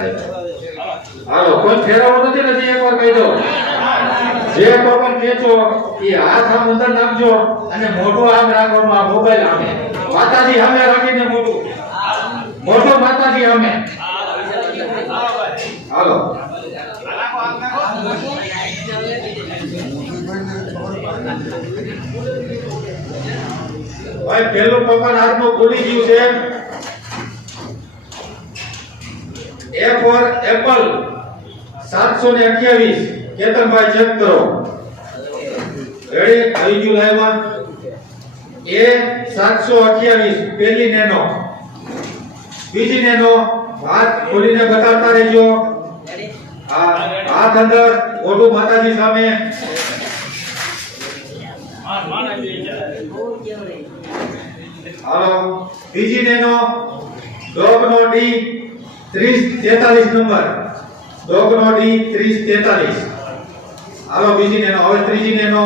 હાલો કોઈ ફેરવવું નથી એકવાર કહી દો જે ટોકન ખેંચો એ હાથ આમ અંદર નાખજો અને મોઢું આમ રાખવાનું આ મોબાઈલ આમે માતાજી સામે રાખીને મોઢું માતાજી સામે હાલો ભાઈ પહેલું ટોકન હાથમાં ખુલી ગયું છે A for apple 728 Ketanbhai check કરો રેડી આવી ગયું લાઈવમાં A 728 પહેલી નેનો બીજી નેનો હાથ ખોલીને બતાવતા રહેજો હાથ અંદર મોઢું માતાજી સામે હાલો બીજી નેનો ડોગ નો ડી 3043 નંબર ડોગ નો ડી 3043 હાલો બીજી નેનો હવે ત્રીજી નેનો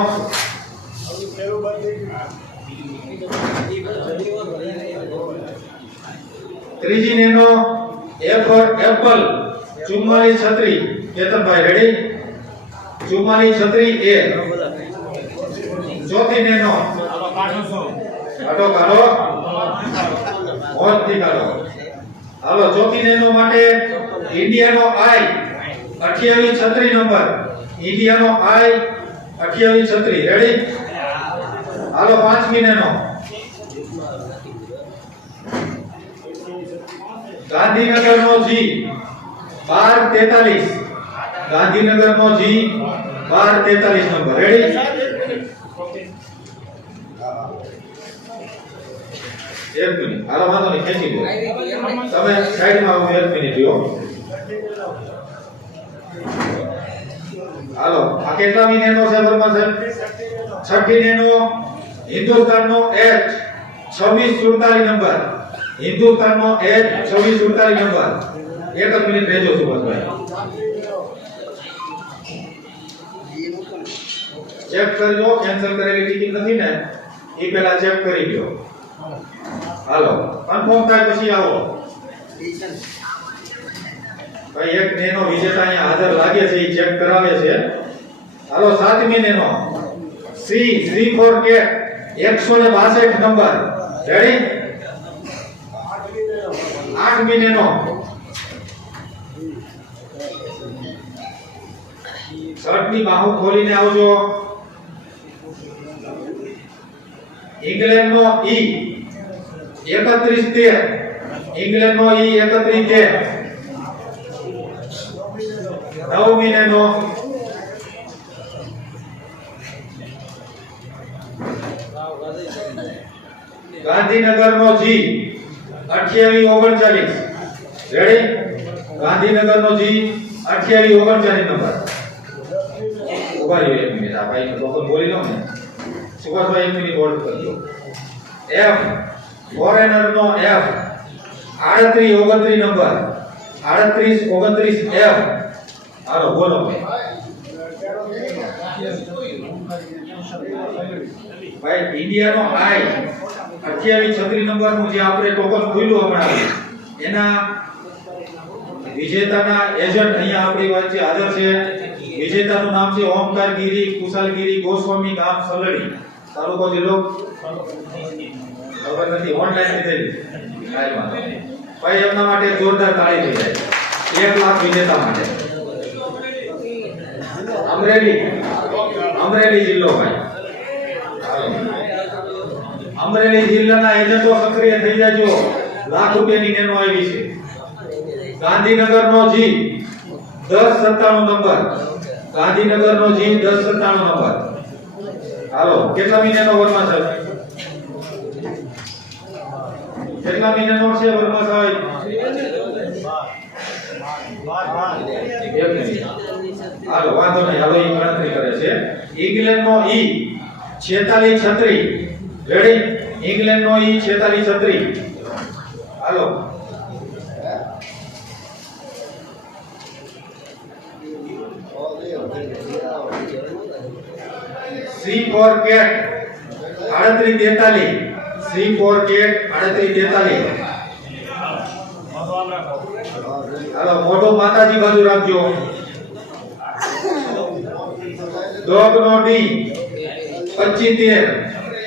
ત્રીજી nano A for apple 4436 Ketanbhai ready 4436 A ચોથી નેનો કાઢો મોજથી કાઢો હાલો ચોથી નેનો માટે ઇન્ડિયાનો આઈ 2836 નંબર ઇન્ડિયાનો આઈ 2836 રેડી હાલો પાંચમી નેનો ગાંધીનગરનો જી 1243 ગાંધીનગરનો જી 1243 નંબર રેડી એક મિનિટ હાલો વાંધો નહીં ખેંચી લો તમે સાઈડમાં આવો એક મિનિટ લ્યો હાલો આ કેટલામી નેનો છે બરોબર છે છઠ્ઠી નેનો હિન્દુસ્તાનનો H 2647 નંબર હિન્દુસ્તાનનો H 2647 નંબર એક જ મિનિટ રહેજો સુભાષભાઈ ચેક કરજો કેન્સલ કરેલી ટિકિટ નથી ને એ પહેલા ચેક કરી લ્યો હાલો કન્ફર્મ થાય પછી આવો ભાઈ એક નેનો વિજેતા અહીંયા હાજર લાગે છે એ ચેક કરાવે છે હાલો સાતમી નેનો C34K 162 નંબર રેડી આઠમી નેનો શર્ટની બાહુ ખોલીને આવજો ઇંગ્લેન્ડનો E 3113 ઇંગ્લેન્ડનો E 3113 નવમી નેનો ગાંધીનગરનો G 2839 રેડી ગાંધીનગરનો G 2839 નંબર ઉભા રહ્યો એક મિનિટ આ ભાઈ તો બોલી લો ને સુભાષભાઈ એક મિનિટ હોલ્ડ કરજો F ફોરેનર નો F 3829 નંબર 3829 F હાલો બોલો ભાઈ ઇન્ડિયાનો I 2836 નંબર નું જે આપણે ટોકન ખોલ્યું હમણાં એના વિજેતાના એજન્ટ અહીંયા આપણી વચ્ચે હાજર છે વિજેતાનું નામ છે ઓમકારગીરી કુશલગીરી ગોસ્વામી ગામ સલડી તાલુકો જિલ્લો ખબર નથી ઓનલાઈન લીધેલી ભાઈ એમના માટે જોરદાર તાળી થઈ જાય 1 લાખ વિજેતા માટે અમરેલી જિલ્લો ભાઈ અમરેલી જિલ્લાના એજન્ટો સક્રિય થઈ જાજો લાખ રૂપિયાની નેનો આવી છે ગાંધીનગરનો જી 1097 નંબર ગાંધીનગરનો જી 1097 નંબર હાલો કેટલા મહિનાનો વરમાં છે કેટલા મહિનાનો છે વરમાં સાહેબ હાલો વાંધો નહીં હાલો એ ગણતરી કરે છે ઇંગ્લેન્ડનો E 4636 રેડી ઇંગ્લેન્ડનો E 4636 હાલો C4K 3843 C4K 3843 હાલો મોટો માતાજી બાજુ રાખજો. ડોગ નો ડી 25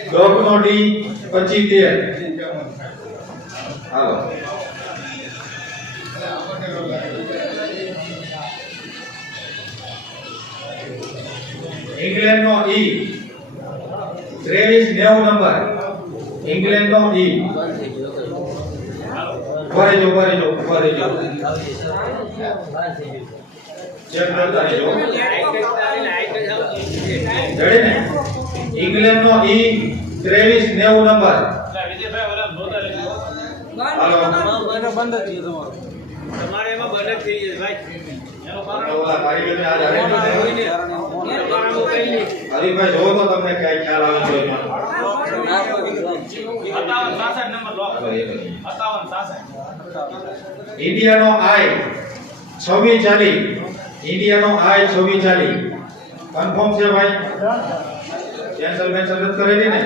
ડોગ નો ડી 25 હાલો. ઇંગ્લેન્ડ નો ઈ 2390 નંબર. ઇંગ્લેન્ડ નો ઈ ઉભા રહેજો. ચેક કરતા રહેજો. રેડી ને? ઇંગ્લેન્ડ નો ઈ 2390 નંબર. હાલો બંધ થઈ ગયો તમારે એમાં બંધ થઈ ગયો ભાઈ. ઓલા કારીગરને આજ હરીભાઈ જોવો તો તમને કઈ ખ્યાલ આવે તો એમાં 57 નંબર લો. 57 ઇન્ડિયાનો આઈ 2640. ઇન્ડિયાનો આઈ 2640 કન્ફર્મ છે ભાઈ? કેન્સલ મેન્સલ રદ કરેલી ને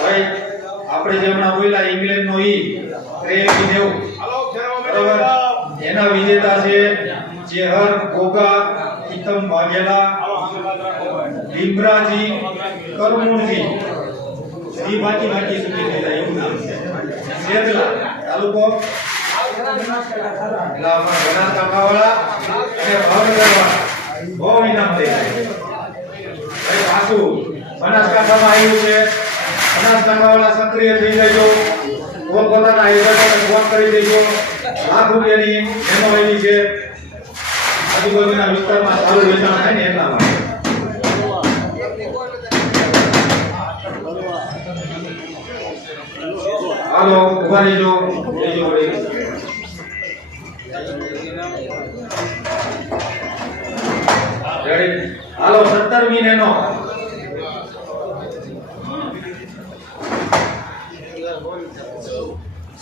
ભાઈ? આપણે જે હમણાં બોલ્યા ઇંગ્લેન્ડ નો ઈ 2390 બરાબર. એના વિજેતા છે ચેહર ગોગા ઈતમ વાઘેલા ભીમરાજી કરમુરજી શ્રી બાકી સુધી થઈ જાય એવું નામ છે. શેદલા તાલુકો એટલે આપણા બનાસકાંઠાવાળા અને ભાવનગરવાળા બહુ ઇનામ થઈ જાય ભાઈ. પાછું બનાસકાંઠામાં આવ્યું છે. બનાસકાંઠાવાળા સક્રિય થઈ જજો. પોતાના આયોજકોને ફોન કરી દેજો. ₹1,00,000ની મેમો આવી છે. આજુબાજુના વિસ્તારમાં સારું વેચાણ થાય ને એટલા માટે. હાલો ઉભા રહેજો. રેડી? હાલો 17મી નેનો.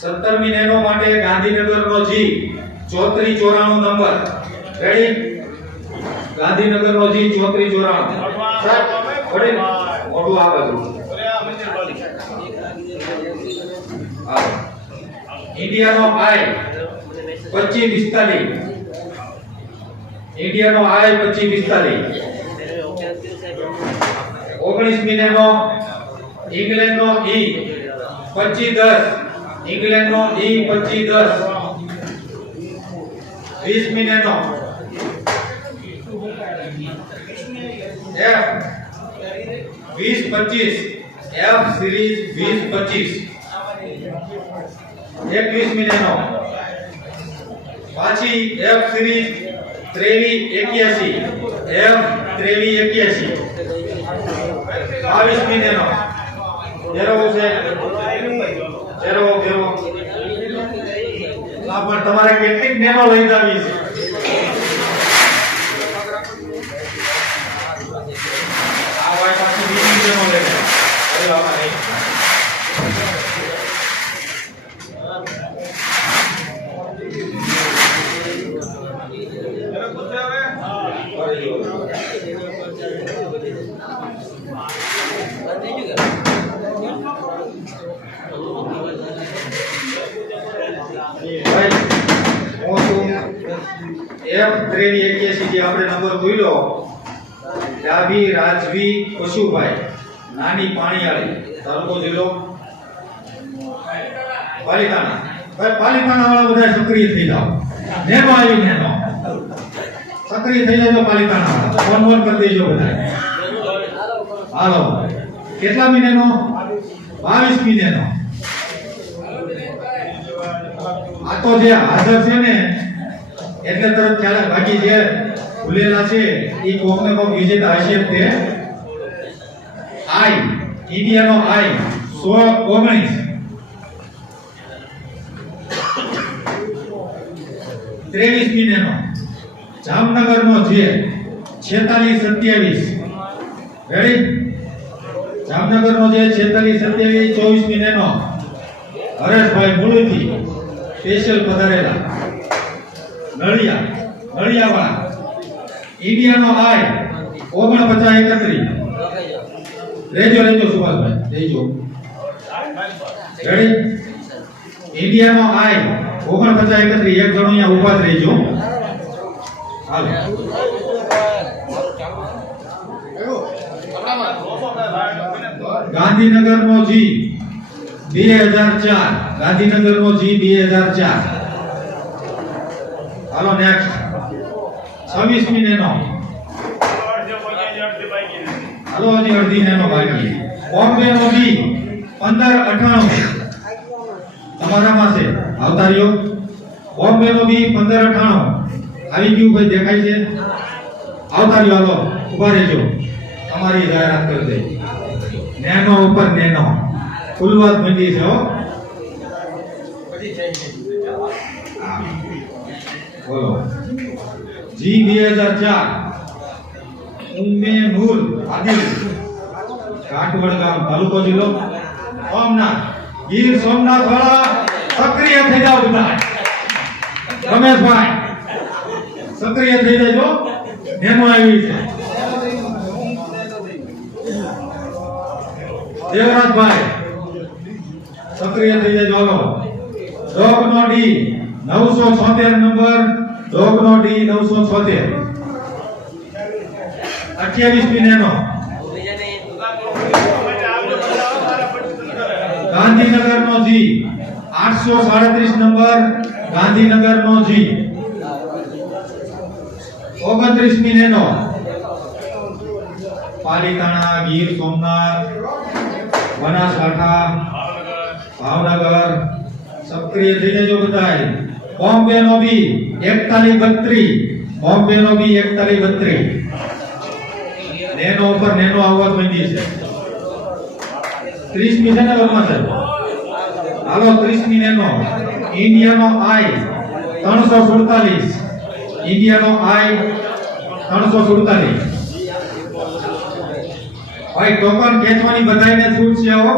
17મી નેનો માટે ગાંધીનગરનો જી 3494 નંબર. રેડી? ગાંધીનગરનો જી 3494. સાહેબ રેડી? મોટું આ બાજુ. ઇન્ડિયાનો આઈ 2545. ઇન્ડિયાનો આઈ 2545. 19મી નેનો ઇંગ્લેન્ડનો ઈ 2510. ઇંગ્લેન્ડનો ઈ 2510. 20મી નેનો એફ 2025. F series 2025. 21મી નેનો પાછી એફ સિરીઝ 2381. એફ 2381. 22મી નેનો ફેરવો છે. ફેરવો આ પણ તમારે કેટલીક નેનો લઈ જાવી છે? આ વાય પાછી બીજી નેનો લઈને અરે બાબા નહીં. F381 જે આપણે નંબર બોલ્યો ડાભી રાજવી પશુભાઈ નાની પાણીયાળી તાલુકો જિલ્લો પાલિતાણા. ભાઈ પાલિતાણા વાળા બધા સક્રિય થઈ જાઓ. નેનો આવી નેનો સક્રિય થઈ જાજો. પાલિતાણા વાળા ફોન કરી દેજો બધા. હાલો કેટલામી નેનો? 22મી નેનો. આ તો જે હાજર છે ને એટલે તરત ખ્યાલ બાકી જે ભૂલેલા છે એ કોક ને કોક વિજેતા હશે. તે આઈ ઇન્ડિયાનો આઈ 1619. 23મી નેનો જામનગરનો જે 4627. રેડી? જામનગરનો જે 4627. 24મી નેનો હરેશભાઈ મુળુથી સ્પેશિયલ પધારેલા નળિયાવાળા. ઇન્ડિયાનો આઈ 4931. રેજો સુભાષભાઈ રેજો. રેડી? ઇન્ડિયાનો આઈ 49 31 એક જણો અહીંયા ઊભા જ રહેજો. હાલો ગાંધીનગરનો જી 2004 ગાંધીનગરનો જી 2004. હાલો નેક્સ્ટ 26મી નેનો. હાલો હજી અડધી નેનો બાકી. બોમ્બેનો બી 1598 તમારામાં છે આવતા રહ્યો. બોમ્બેનો બી 1598 આવી ગયું ભાઈ દેખાય છે આવતા રહ્યો. હાલો ઉભા રહેજો તમારી જાહેરાત કરી દે. નેનો ઉપર નેનો ફૂલવાત મંડી છે હો. બોલો જી 2004 ઉમ્મે નૂર આદિલ કાઠવડ ગામ તાલુકો જિલ્લો સોમનાથ ગીર સોમનાથ વાળા સક્રિય થઈ જાવ બધા. રમેશભાઈ સક્રિય થઈ જાજો. નેનો આવી છે. દેવરાજભાઈ સક્રિય થઈ જાજો. હાલો ડોગનો ડી 976 નંબર. ડોગનો ડી 976 28મી નેનો. ગાંધીનગરનો જી 837 નંબર. ગાંધીનગરનો જી 29મી નેનો. પાલીતાણા ગીર સોમનાથ બનાસકાંઠા ભાવનગર સક્રિય થઈ જજો બધાય. બોમ્બેનો બી 4132. બોમ્બેનો બી 4132 નેનો ઉપર નેનો આવવા માંડી છે. 30મી છે ને વર્મા સાહેબ. હાલો 30મી નેનો. ઇન્ડિયાનો આઈ 347. ઇન્ડિયાનો આઈ 347. ભાઈ ટોકન ખેંચવાની બધાયને છૂટ છે હો.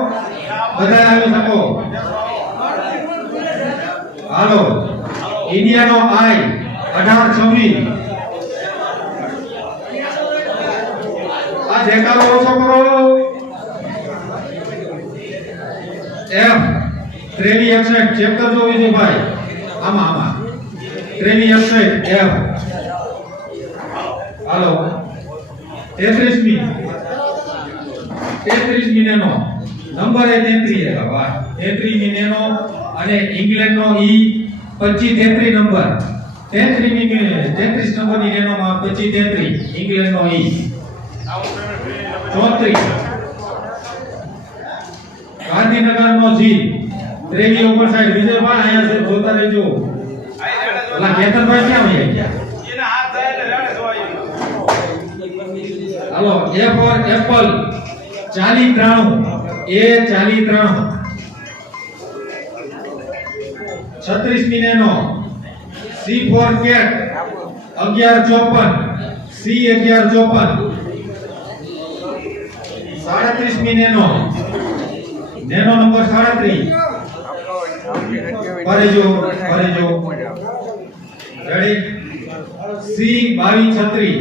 બધાય આવી શકો. હાલો ઇન્ડિયાનો આઈ 1826. આ દેખાડો ઓછો કરો. એફ 2361 ચેક કરજો વિજયભાઈ. આમાં 2361 એફ. હાલો 33મી નેનો. નંબર એ 33 છે વાહ. 33મી નેનો અને ઇંગ્લેન્ડનો ઈ 2533 નંબર. 33 નંબરની નેનોમાં 2533 ઇંગ્લેન્ડનો ઈ 34. ગાંધીનગરનો જી 2359 વિજયભાઈ અહીંયા છે જોતા રહેજો. ઓલા કેતનભાઈ ક્યાં વયા ગયા? એના હાથ થાય એટલે લડે જોવાય. હાલો એ ફોર એપલ 4093. એ 4093 36મી નેનો. C for cat 1154. સી 1154 37મી નેનો. નેનો નંબર 37. ભરેજો ready. C 2236.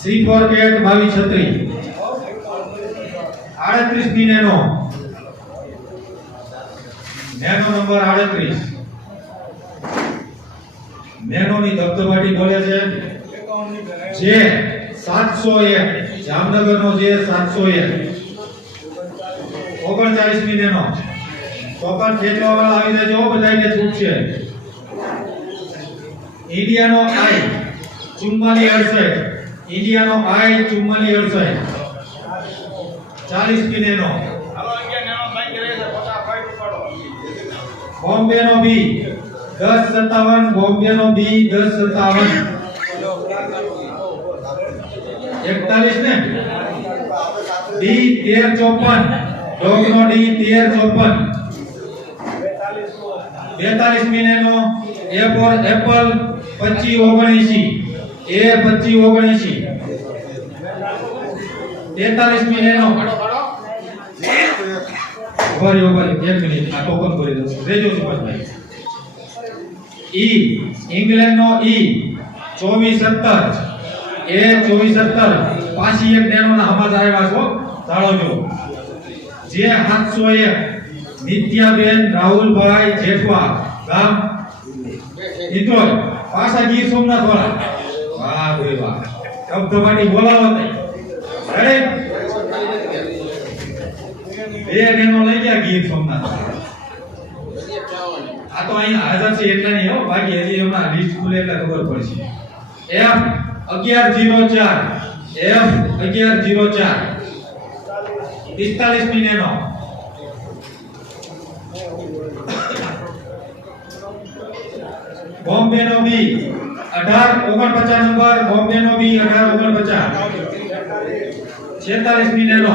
C for cat 2236 38મી નેનો. નેનો નંબર 38. નેનોની ધબધબાટી બોલે છે જે 701. જામનગરનો જે 701. 39મી નેનો. ટોકન ખેંચવા વાળા આવી જજો બધાયને છૂટ છે. ઇન્ડિયાનો આઈ 4468. ઇન્ડિયાનો આઈ 4468 40મી નેનો. હાલો અહીંયા નેનો બાકી રહે છે 50 ઉપાડો. બોમ્બેનો બી 1057. બોમ્બેનો બી 1057 41 ને. ડી 1354. ડોગનો ડી 1354 42મી નેનો. A for apple 2579. એ 2579 43મી નેનો. ઉભા એક મિનિટ આ ટોકન ભરી દઉં. રેજો સુભાષભાઈ. ઈ ઇંગ્લેન્ડનો ઈ 2470. એ 2470 પાછી એક નેનોના સમાચાર આવ્યા છો જાણો જે 701. નિત્યાબેન રાહુલભાઈ જેઠવા ગામ મિત્રો પાછા ગીર સોમનાથ વાળા વાહ ભાઈ વાહ ધબધબાટી બોલાવો નહીં રેડી બે નેનો લઈ ગયા ગીર સોમનાથ આ તો અહીંયા હાજર છે એટલા નહીં હો બાકી હજી હમણાં લિસ્ટ ખુલે એટલે ખબર પડશે F 1104 F 1104 45 ની નેનો બોમ્બે નો બી 1849 નંબર બોમ્બે નો બી 1849 46 ની નેનો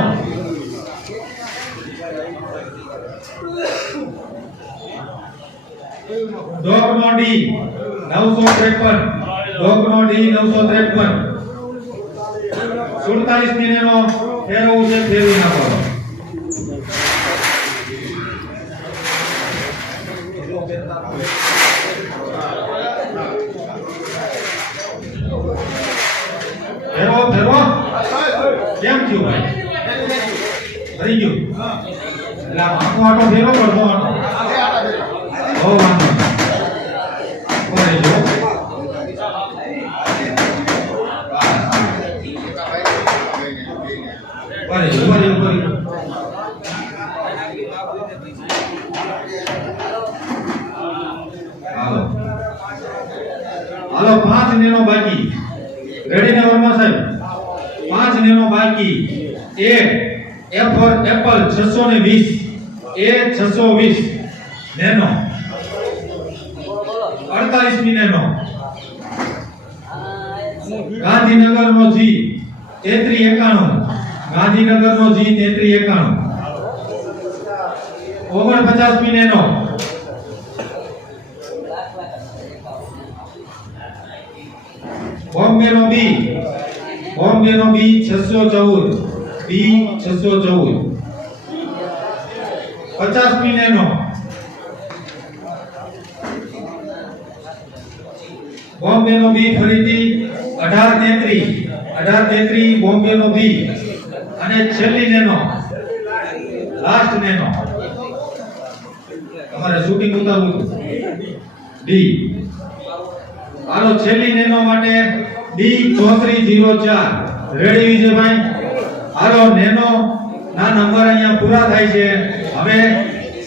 ડોગ નો ડી 953 ડોગ નો ડી 953 47 ની નેનો ફેરવું છે ફેરવી નાખો ફેરવો ફેરવો કેમ થયું ભાઈ ભરી ગયું એટલે આખો આટો ફેરવો પડતો આટો ઓ વાંધો ઓરે જો ઓરે જો હાલો 5 નેનો બાકી રેડી ને વર્મા સાહેબ 5 નેનો બાકી A for apple 620 A 620 nano 48 ની નેનો ગાંધીનગર નો G 3391 ગાંધીનગર નો G 3391 49 ની નેનો બોમ્બે નો B 614 B 614 50 ની નેનો બોમ્બે નો B ફરીથી 1833 બોમ્બે નો B અને છેલ્લી નેનો લાસ્ટ નેનો તમારે શૂટિંગ ઉતારવું D હાલો છેલ્લી નેનો માટે D 3404 રેડી વિજયભાઈ હાલો નેનો ના નંબર અહીંયા પૂરા થાય છે હવે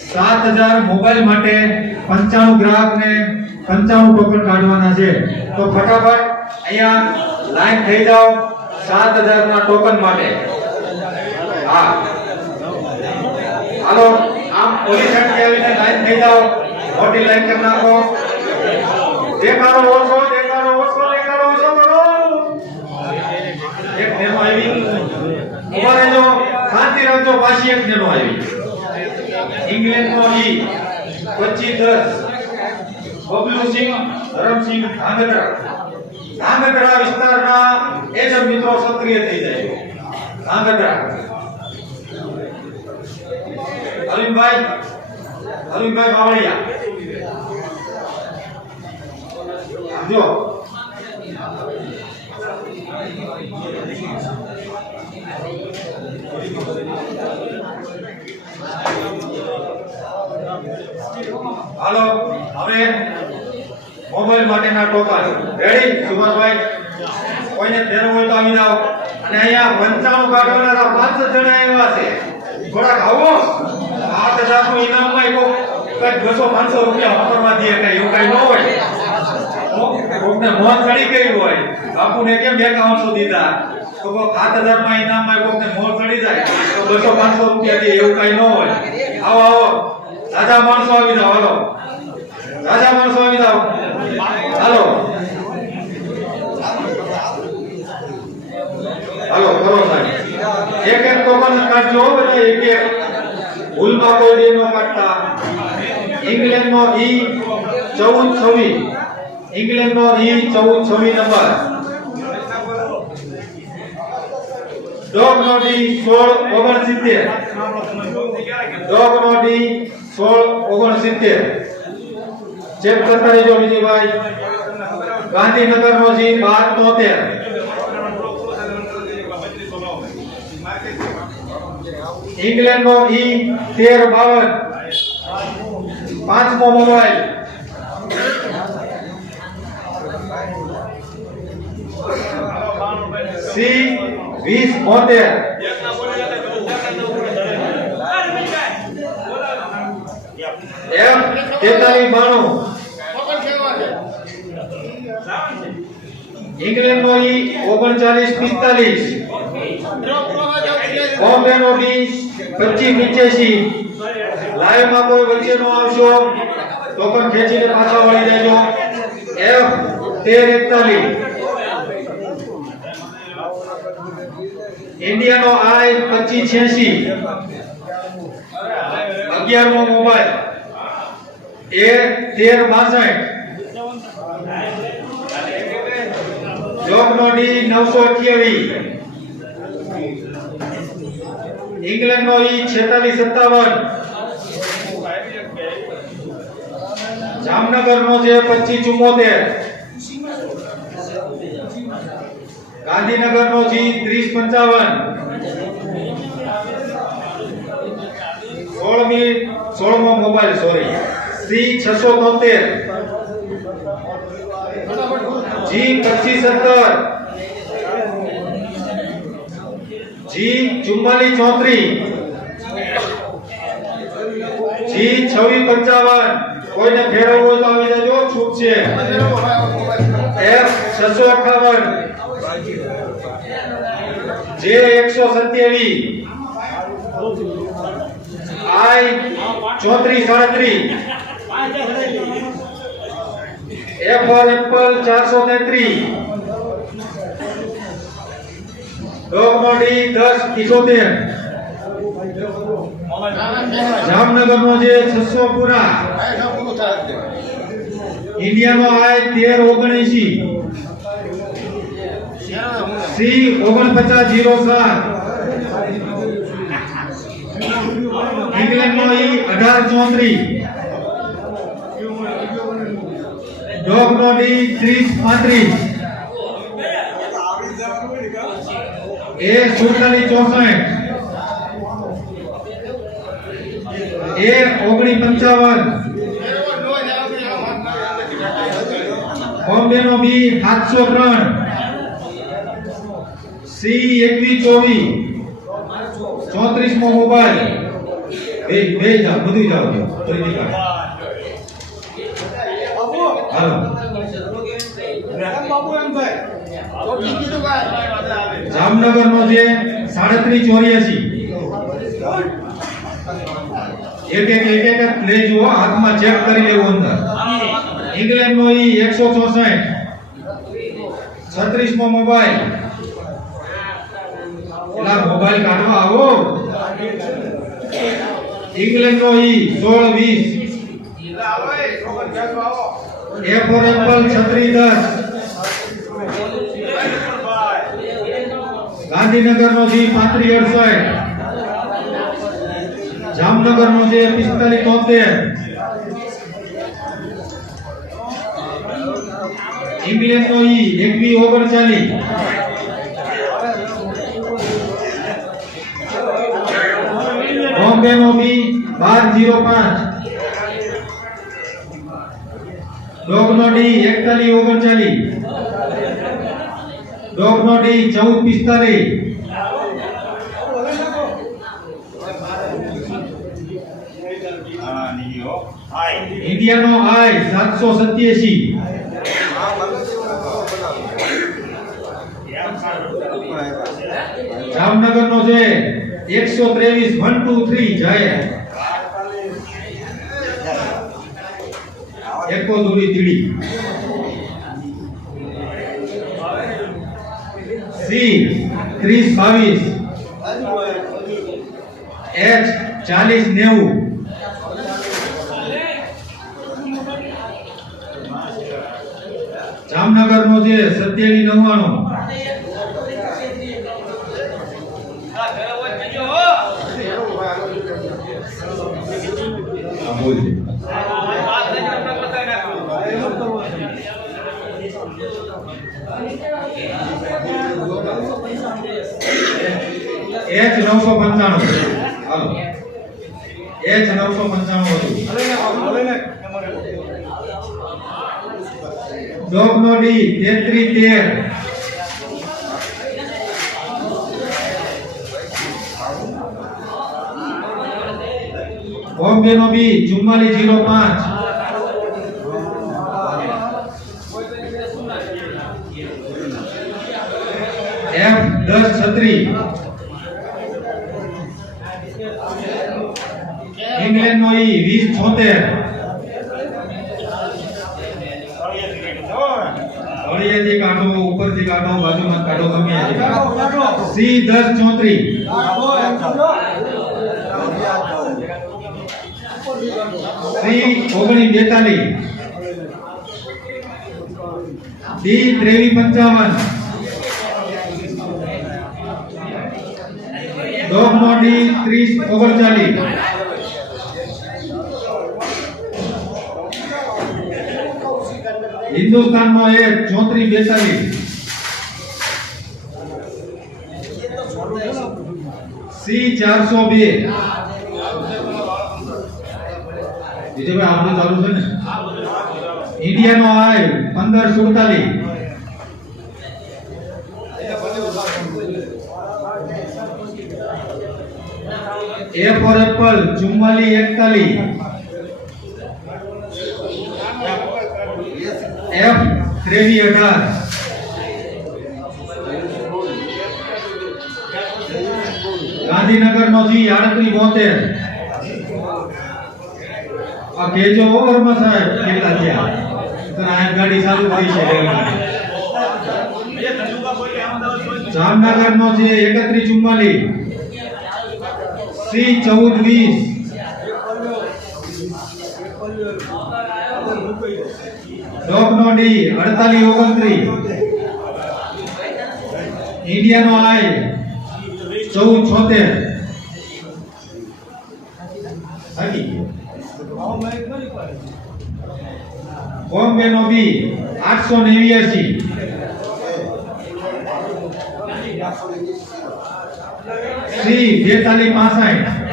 7000 મોબાઈલ માટે 95 ગ્રાહકને 95 ટોકન કાઢવાના છે તો ફટાફટ અહીંયા લાઈન થઈ જાઓ 7000 ના ટોકન માટે હા હાલો આમ પોલીસ સાઈડ આવીને લાઈન થઈ જાઓ મોટી લાઈન કરી નાખો દેખાડો ઓછો કરો એક નેનો આવી ઉભા રહેજો શાંતિ રાખજો પાછી એક નેનો આવી ઇંગ્લેન્ડ નો E 2510 બબલુ સિંહ ધરમસિંહ ધાંગધ્રા વિસ્તારના એજન્ટ મિત્રો સક્રિય થઈ જાય ધાંગધ્રા અરવિંદભાઈ બાવળિયા જો હાલો હવે મોબાઈલ માટેના ટોકન રેડી સુભાષભાઈ કોઈને ફેરવું હોય તો આવી જાઓ અને અહીંયા 95 કાઢવાના 5 જણા એવા છે થોડાક આવો 8000 નું ઇનામ માં કઈ 200-500 રૂપિયા વાપરવા દે કઈ એવું કઈ ન હોય કોકને મોન ચડી ગઈ હોય બાપુને કેમ 5100 દીધા તો 7000 માં ઇનામ માં કોકને મોન ચડી જાય તો 200-500 રૂપિયા દે એવું કઈ ન હોય આવો રાજા માણસો આવી જાઓ હાલો કરો સાહેબ એક ટોકન કાઢજો બધા એક ભૂલમાં કોઈ દે નો કાઢતા ઇંગ્લેન્ડ નો E 1426 ઇંગ્લેન્ડ નો E 1426 નંબર ડોગ નો D 1669 ડોગ નો D 1669 ચેક કરતા રહેજો વિજયભાઈ ગાંધીનગર નો G 1273 ઇંગ્લેન્ડ નો E 1352 પાંચમો મોબાઈલ સી 2072 એફ 4392 ઇંગ્લેન્ડનો ઈ 3945 બોમ્બેનો બી 2585 લાઈવમાં કોઈ વચ્ચેનો આવશો તો પણ ખેંચીને પાછા વળી દેજો એફ 1341 ઇન્ડિયાનો આઈ 2586 11મો મોબાઈલ એ 1362 જોગનો ડી 928 ઇંગ્લેન્ડનો ઈ 4657 જામનગરનો છે 2574 ગાંધીનગરનો જી 3055 16મો મોબાઈલ સોરી સી 673 જી 2570 જી 4434 જી 2655 કોઈને ફેરવવું હોય તો આવી જજો છૂટ છે એફ 658 જે 127 આઈ 3437 એફ ફોર એપલ 433 ડોગનો ડી 1078 જામનગરનો જે 600 પૂરા ઇન્ડિયાનો આઈ 1379 સી 4907 ઇંગ્લેન્ડનો ઈ 1834 ડોગનો ડી 3035 એ 4764 એ 1955 બોમ્બેનો બી 703 સી 2124 34મો મોબાઈલ બે જાવ બધું જાવ હાલો જામનગરનો જે 3784 એક લઈ જુઓ હાથમાં ચેક કરી લેવું અંદર ઇંગ્લેન્ડનો ઈ 164 36મો મોબાઈલ એલા મોબાઈલ કાઢવા આવો ઇંગ્લેન્ડનો ઈ 1620 એ ફોર એપલ 3610 ગાંધીનગરનો જી 3568 જામનગરનો જે 4573 ઇંગ્લેન્ડનો ઈ 2139 બોમ્બેનો બી 1205 ડોગનો ડી 4139 ડોગનો ડી 1445 ઇન્ડિયાનો આઈ 787 જામનગરનો છે 123 123 જાય એકો દૂરી તીડી સી 3022 એચ 4090 જામનગરનો છે 2799 એચ 995 હાલો એચ 995 હતું ડોગનો ડી 3313 બોમ્બેનો બી 4405 F 1036 इंग्लैंड नो ई 2076 अड़ियाથી કાઢો ઉપરથી કાઢો બાજુમાં કાઢો ગમે ત્યાંથી C 1034 C 1942 D 2355 डॉगनो डी 3039 हिंदुस्तान नो ए 3442 C 402 विजय भाई आपने चालू है ना इंडिया नो I 1547 A for apple 4441 F 2318 Gandhinagar नो जी 3872 आ केजो वर्मा साहेब કેટલા થયા તો આ ગાડી ચાલુ થઈ છે જામનગર નો છે 3144 C 1420 डॉगनो डी 4829 इंडिया नो आई 1476 बॉम्बे नो बी 889 C 4265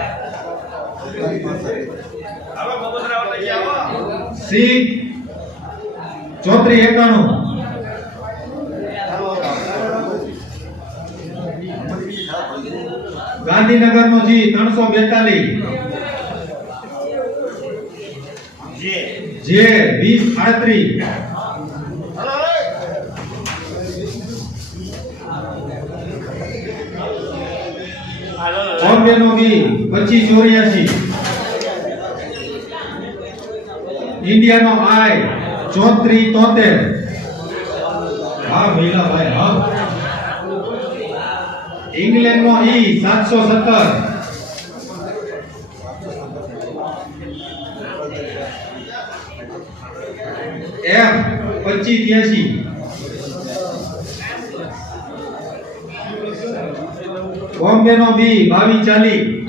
C 3491 गांधीनगर नो जी 342 J 2038 बॉम्बे नो बी 2584 इंडिया नो आई 3473 हां भैया भाई हां इंग्लैंड नो ई 717 F 2583 बॉम्बे नो बी 2240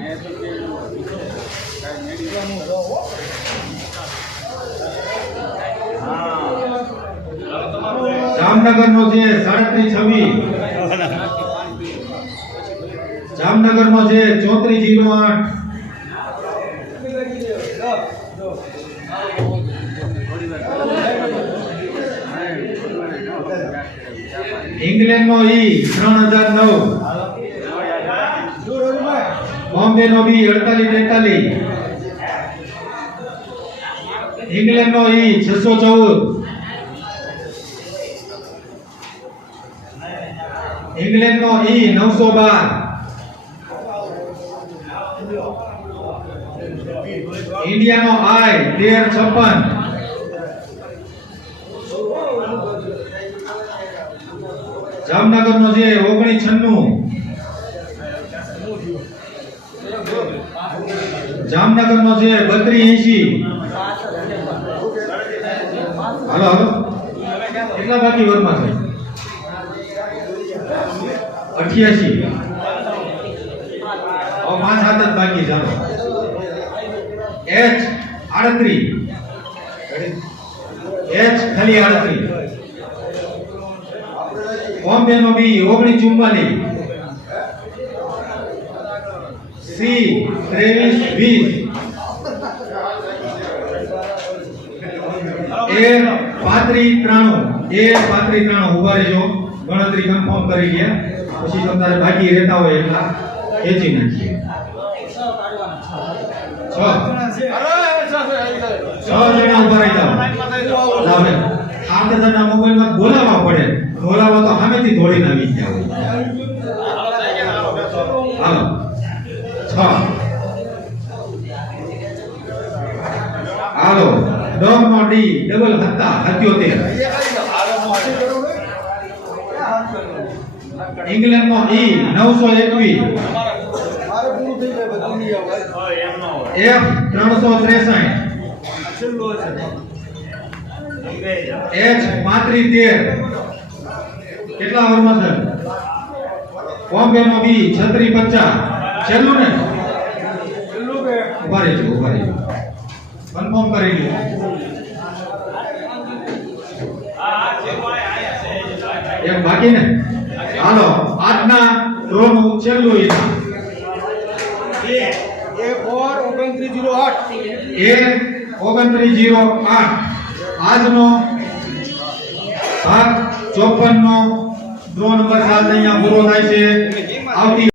जामनगर नो जे 3726 जामनगर नो जे 3408 इंग्लैंड नो ई 3009 बॉम्बे नो बी 4843 इंग्लैंड नो ई 614 इंग्लैंड नो ई 912 इंडिया नो आई 1356 जामनगर नो जे 1996 जामनगर नो जे 3280 हेलो हेलो કેટલા બાકી વરમાં છે 88 और 5-7 જ બાકી ચાલો H 38 H ખાલી 38 बॉम्बे नो बी 1944 C 2320 A 3593 એ 35 ઉભા રહેજો, ગણતરી કન્ફર્મ કરી ગયા પછી તમારે બાકી રહેતા હોય એટલા ખેંચી નાખીએ. 6 જણા ઉભા રહી જાઓ. લાવે 8 જણા મોબાઈલમાં બોલાવવા પડે, બોલાવવા તો સામેથી દોડીને આવી ગયા હોય. હાલો 6. હાલો ડોમ નો ડી ડબલ 77. ઇંગ્લેન્ડ નો ઈ 921. એફ 363. એચ 3513. કેટલા ઓવરમાં છે? બોમ્બે નો બી 3650. છેલ્લું ને? ઉભા રહેજો, ઉભા રહેજો, કન્ફર્મ કરી લો. એક બાકી ને? હાલો આજના ડ્રો નું છેલ્લું ઇનામ A2908. આજનો ભાગ 54 નો ડ્રો નંબર 7 અહીંયા પૂરો થાય છે. આવતી